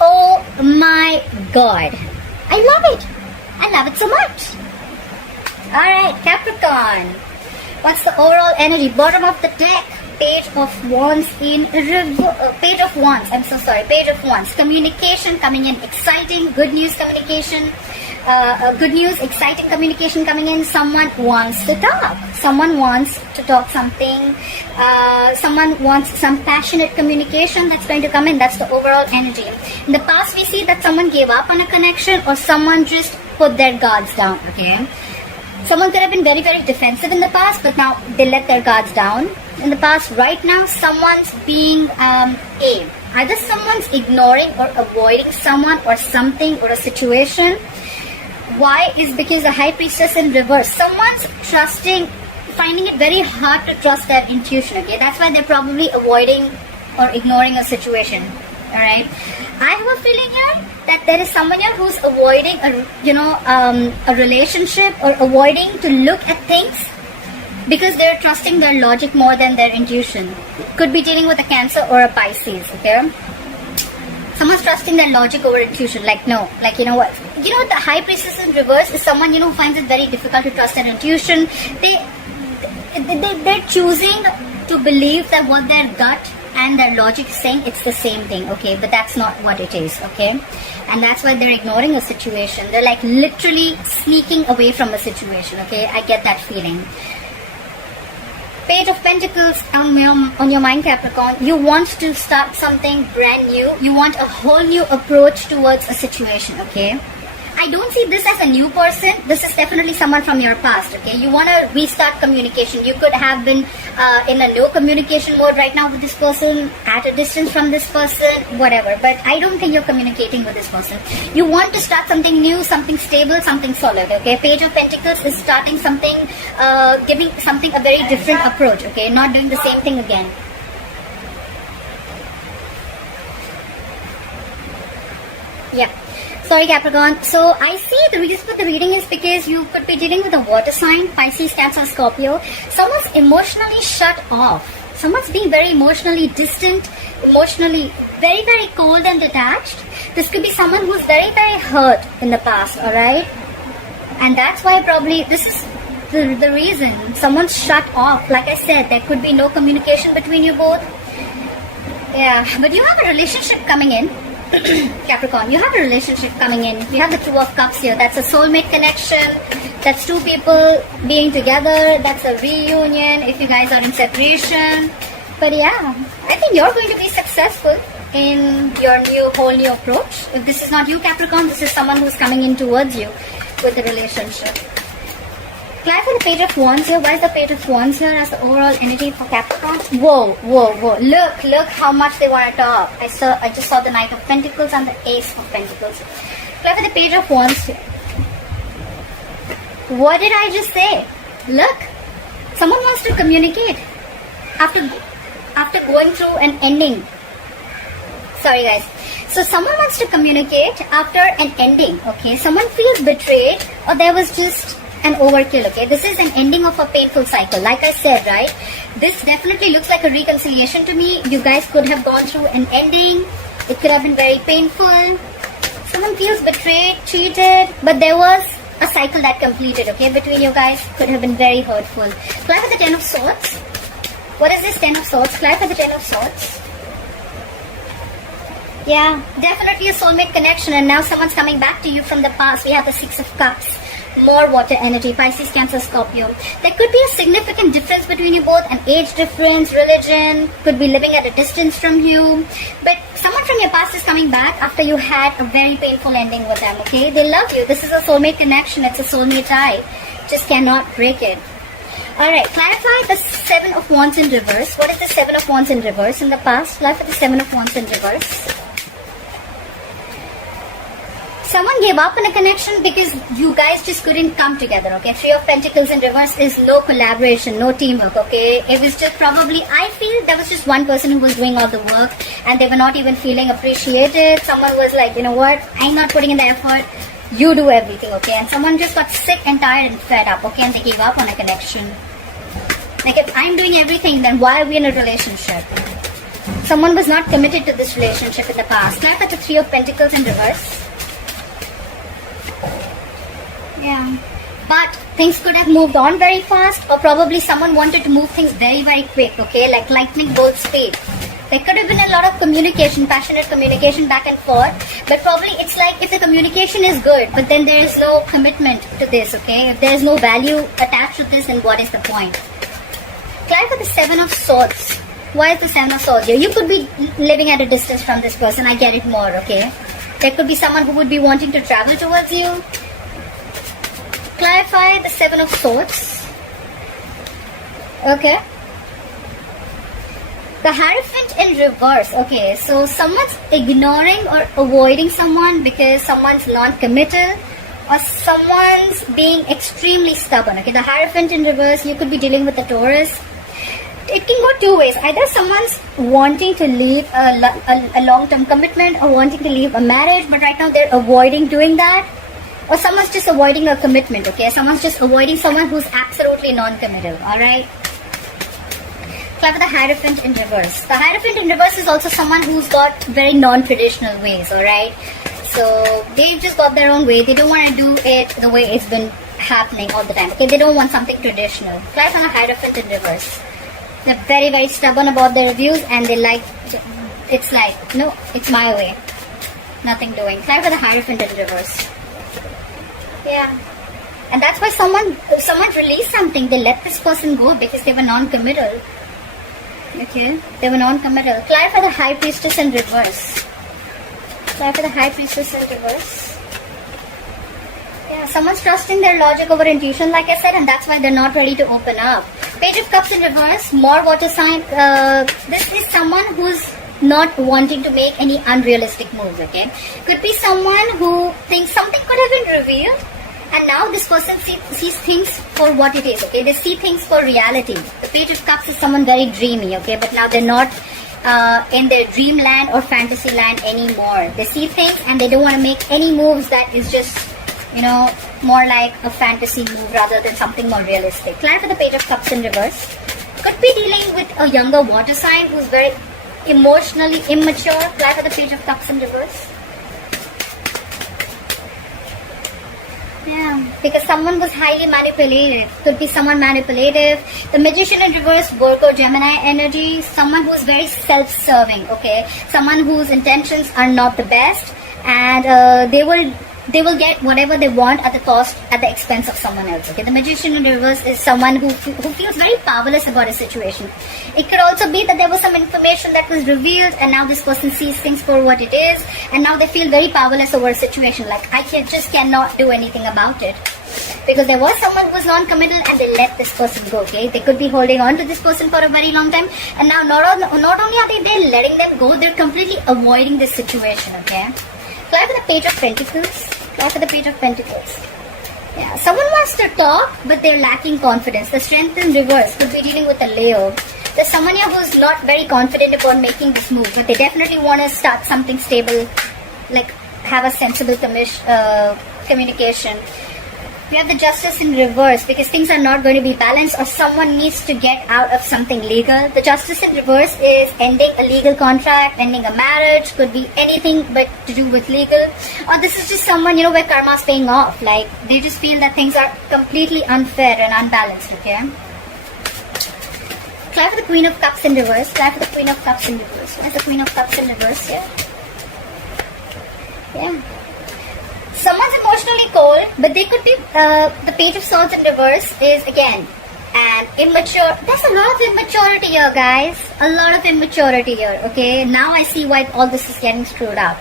Oh my god. I love it. I love it so much. Alright, Capricorn. What's the overall energy? Bottom of the deck. Page of Wands in Page of Wands. I'm so sorry. Page of Wands. Communication coming in. Exciting. Good news communication. Good news. Exciting communication coming in. Someone wants to talk. Someone wants to talk something. Someone wants some passionate communication that's going to come in. That's the overall energy. In the past, we see that someone gave up on a connection or someone just put their guards down. Okay. Someone could have been very, very defensive in the past, but now they let their guards down. In the past, right now, someone's being either someone's ignoring or avoiding someone or something or a situation. Why? Is because the High Priestess in reverse. Someone's finding it very hard to trust their intuition. Okay, that's why they're probably avoiding or ignoring a situation. All right. I have a feeling here that there is someone here who's avoiding a relationship or avoiding to look at things because they're trusting their logic more than their intuition. Could be dealing with a Cancer or a Pisces. Okay. Someone's trusting their logic over intuition. Like, no, like, you know what? You know what? The High Priestess in reverse is someone, who finds it very difficult to trust their intuition. They're choosing to believe that what their gut and their logic is saying, it's the same thing, okay? But that's not what it is, okay? And that's why they're ignoring a situation. They're like literally sneaking away from a situation, okay? I get that feeling. Page of Pentacles on your mind, Capricorn. You want to start something brand new. You want a whole new approach towards a situation, okay? I don't see this as a new person. This is definitely someone from your past, okay? You want to restart communication. You could have been in a no communication mode right now with this person, at a distance from this person, whatever. But I don't think you're communicating with this person. You want to start something new, something stable, something solid, okay? Page of Pentacles is starting something, giving something a very different approach, okay? Not doing the same thing again. Yeah. Sorry, Capricorn. So I see the reason for the reading is because you could be dealing with a water sign, Pisces, Cancer, Scorpio. Someone's emotionally shut off. Someone's being very emotionally distant, emotionally very, very cold and detached. This could be someone who's very, very hurt in the past, alright? And that's why probably this is the reason. Someone's shut off. Like I said, there could be no communication between you both. Yeah, but you have a relationship coming in. Capricorn, you have a relationship coming in. You have the Two of Cups here. That's a soulmate connection. That's two people being together. That's a reunion if you guys are in separation. But yeah, I think you're going to be successful in your whole new approach. If this is not you, Capricorn, this is someone who's coming in towards you with the relationship. Clarify the Page of Wands here. Why is the Page of Wands here as the overall energy for Capricorn? Whoa, whoa, whoa. Look how much they want to talk. I just saw the Knight of Pentacles and the Ace of Pentacles. Clarify the Page of Wands here. What did I just say? Look, someone wants to communicate after going through an ending. Sorry, guys. So someone wants to communicate after an ending, okay? Someone feels betrayed or there was just an overkill, okay? This is an ending of a painful cycle. Like I said, right? This definitely looks like a reconciliation to me. You guys could have gone through an ending. It could have been very painful. Someone feels betrayed, cheated, but there was a cycle that completed, okay? Between you guys could have been very hurtful. Clarify the Ten of Swords. What is this Ten of Swords? Clarify the Ten of Swords. Yeah, definitely a soulmate connection, and now someone's coming back to you from the past. We have the Six of Cups. More water energy, Pisces, Cancer, Scorpio. There could be a significant difference between you both, an age difference, religion, could be living at a distance from you. But someone from your past is coming back after you had a very painful ending with them, okay? They love you. This is a soulmate connection. It's a soulmate tie. Just cannot break it. Alright, clarify the Seven of Wands in reverse. What is the Seven of Wands in reverse in the past? Clarify the Seven of Wands in reverse. Someone gave up on a connection because you guys just couldn't come together, okay? Three of Pentacles in reverse is no collaboration, no teamwork, okay? It was just probably, I feel there was just one person who was doing all the work and they were not even feeling appreciated. Someone was like, you know what? I'm not putting in the effort. You do everything, okay? And someone just got sick and tired and fed up, okay? And they gave up on a connection. Like, if I'm doing everything, then why are we in a relationship? Someone was not committed to this relationship in the past. Clarify the Three of Pentacles in reverse. Yeah. But things could have moved on very fast, or probably someone wanted to move things very, very quick, okay? Like lightning bolt speed. There could have been a lot of communication, passionate communication back and forth, but probably it's like if the communication is good, but then there is no commitment to this, okay? If there is no value attached to this, then what is the point? Clarify the Seven of Swords. Why is the Seven of Swords here? You could be living at a distance from this person, I get it more, okay? There could be someone who would be wanting to travel towards you. Clarify the Seven of Swords. Okay. The Hierophant in reverse. Okay, so someone's ignoring or avoiding someone because someone's non-committal or someone's being extremely stubborn. Okay, the Hierophant in reverse, you could be dealing with a Taurus. It can go two ways. Either someone's wanting to leave a long-term commitment or wanting to leave a marriage, but right now they're avoiding doing that. Or someone's just avoiding a commitment, okay? Someone's just avoiding someone who's absolutely non-committal, alright? Clarify the Hierophant in reverse. The Hierophant in reverse is also someone who's got very non-traditional ways, alright? So, they've just got their own way. They don't want to do it the way it's been happening all the time, okay? They don't want something traditional. Clarify the Hierophant in reverse. They're very, very stubborn about their views and they like, it's like, no, it's my way. Nothing doing. Clarify the Hierophant in reverse. Yeah. And that's why someone released something. They let this person go because they were non-committal. Okay? They were non-committal. Clarify the High Priestess in reverse. Clarify the High Priestess in reverse. Yeah, someone's trusting their logic over intuition, like I said, and that's why they're not ready to open up. Page of Cups in reverse. More water sign. This is someone who's not wanting to make any unrealistic moves, okay? Could be someone who thinks something could have been revealed and now this person sees things for what it is, okay? They see things for reality. The Page of Cups is someone very dreamy, okay? But now they're not in their dreamland or fantasy land anymore. They see things and they don't want to make any moves that is just, you know, more like a fantasy move rather than something more realistic. Clarify the Page of Cups in reverse. Could be dealing with a younger water sign who's very emotionally immature. Clarify the Page of Cups in reverse. Yeah, because someone was highly manipulative. Could be someone manipulative. The Magician in reverse, Virgo, Gemini energy. Someone who's very self-serving, okay? Someone whose intentions are not the best and they will get whatever they want at the expense of someone else, okay? The Magician in reverse is someone who feels very powerless about a situation. It could also be that there was some information that was revealed and now this person sees things for what it is and now they feel very powerless over a situation, like I just cannot do anything about it. Because there was someone who was non-committal and they let this person go, okay? They could be holding on to this person for a very long time and now not only are they letting them go, they're completely avoiding this situation, okay? Clarify the Page of Pentacles. Clarify the Page of Pentacles. Yeah, someone wants to talk, but they're lacking confidence. The Strength in reverse could be dealing with a Leo. There's someone here who's not very confident about making this move, but they definitely want to start something stable, like have a sensible communication. We have the Justice in reverse because things are not going to be balanced or someone needs to get out of something legal. The Justice in reverse is ending a legal contract, ending a marriage, could be anything but to do with legal. Or this is just someone, you know, where karma's paying off. Like, they just feel that things are completely unfair and unbalanced, okay? Clarify the Queen of Cups in reverse. Clarify the Queen of Cups in reverse. Where's the Queen of Cups in reverse here? Yeah. Someone's emotionally cold, but they could be, the Page of Swords in reverse is, again, an immature. There's a lot of immaturity here, guys. A lot of immaturity here, okay? Now I see why all this is getting screwed up.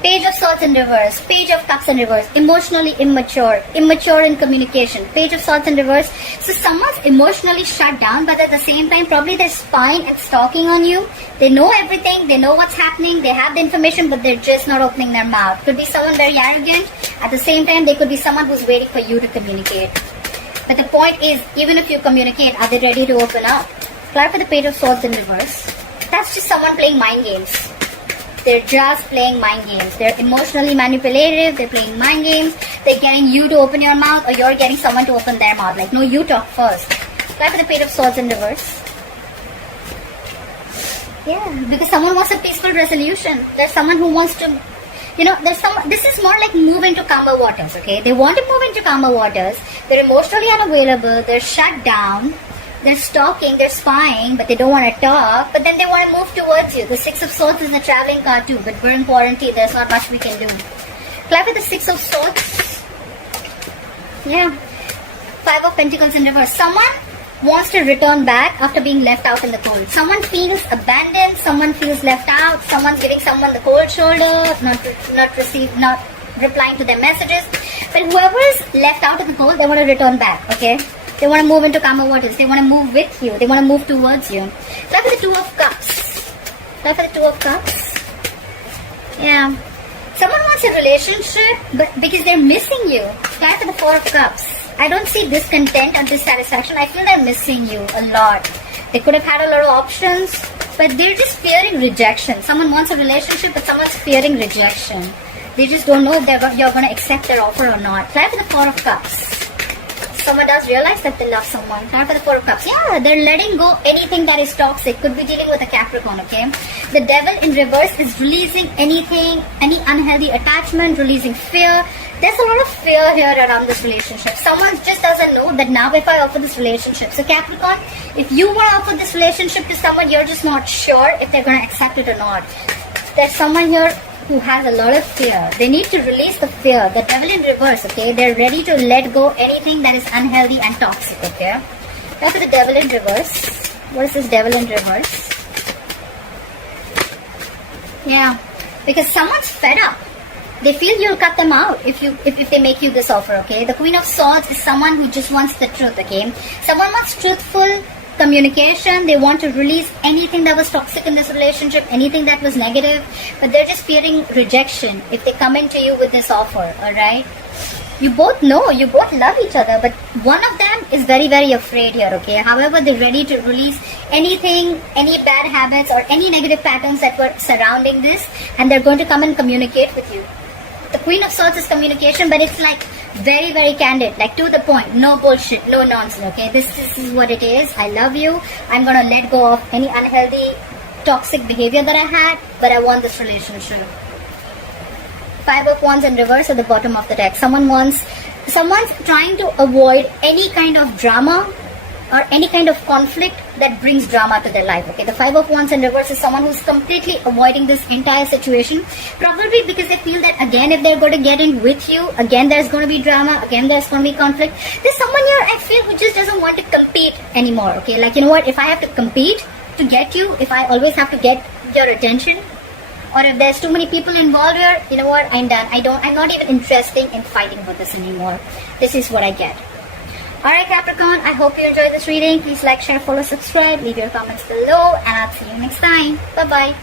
Page of Swords in reverse, Page of Cups in reverse, emotionally immature, immature in communication, Page of Swords in reverse. So someone's emotionally shut down, but at the same time, probably they're spying and stalking on you. They know everything, they know what's happening, they have the information, but they're just not opening their mouth. Could be someone very arrogant. At the same time, they could be someone who's waiting for you to communicate. But the point is, even if you communicate, are they ready to open up? Clarify the Page of Swords in reverse. That's just someone playing mind games. They're just playing mind games. They're emotionally manipulative. They're playing mind games. They're getting you to open your mouth or you're getting someone to open their mouth. Like, no, you talk first. Clarify the Page of Swords in reverse. Yeah, because someone wants a peaceful resolution. There's someone who wants to, this is more like move into calmer waters, okay? They want to move into calmer waters. They're emotionally unavailable. They're shut down. They're stalking. They're spying, but they don't want to talk. But then they want to move towards you. The Six of Swords is a traveling card too, but we're in quarantine. There's not much we can do. Clap with the Six of Swords. Yeah. Five of Pentacles in reverse. Someone wants to return back after being left out in the cold. Someone feels abandoned. Someone feels left out. Someone's giving someone the cold shoulder, not replying to their messages. But whoever is left out in the cold, they want to return back, okay? They want to move into calmer waters. They want to move with you. They want to move towards you. Clap for the Two of Cups. Clap for the Two of Cups. Yeah. Someone wants a relationship, but because they're missing you. Clap for the Four of Cups. I don't see discontent or dissatisfaction. I feel they're missing you a lot. They could have had a lot of options, but they're just fearing rejection. Someone wants a relationship, but someone's fearing rejection. They just don't know if you're going to accept their offer or not. Clap for the Four of Cups. Someone does realize that they love someone. Clap for the Four of Cups. Yeah, they're letting go anything that is toxic. Could be dealing with a Capricorn, okay? The Devil in reverse is releasing anything, any unhealthy attachment, releasing fear. There's a lot of fear here around this relationship. Someone just doesn't know that now if I offer this relationship. So Capricorn, if you want to offer this relationship to someone, you're just not sure if they're going to accept it or not. There's someone here who has a lot of fear. They need to release the fear. The Devil in reverse, okay? They're ready to let go anything that is unhealthy and toxic, okay? Now for the Devil in reverse. What is this Devil in reverse? Yeah, because someone's fed up. They feel you'll cut them out if they make you this offer, okay? The Queen of Swords is someone who just wants the truth, okay? Someone wants truthful communication. They want to release anything that was toxic in this relationship, anything that was negative, but they're just fearing rejection if they come into you with this offer, alright? You both know, you both love each other, but one of them is very, very afraid here, okay? However, they're ready to release anything, any bad habits or any negative patterns that were surrounding this, and they're going to come and communicate with you. The Queen of Swords is communication, but it's like very, very candid, like to the point, no bullshit, no nonsense, okay? This is what it is. I love you. I'm going to let go of any unhealthy, toxic behavior that I had, but I want this relationship. Five of Wands in reverse at the bottom of the deck. Someone's trying to avoid any kind of drama or any kind of conflict that brings drama to their life, okay? The Five of Wands in reverse is someone who's completely avoiding this entire situation, probably because they feel that again, if they're going to get in with you, again there's going to be drama, again there's going to be conflict. There's someone here I feel who just doesn't want to compete anymore, okay? Like, you know what, if I have to compete to get you, if I always have to get your attention, or if there's too many people involved here, you know what, I'm done. I'm not even interested in fighting for this anymore. This is what I get. Alright Capricorn, I hope you enjoyed this reading. Please like, share, follow, subscribe, leave your comments below, and I'll see you next time. Bye bye.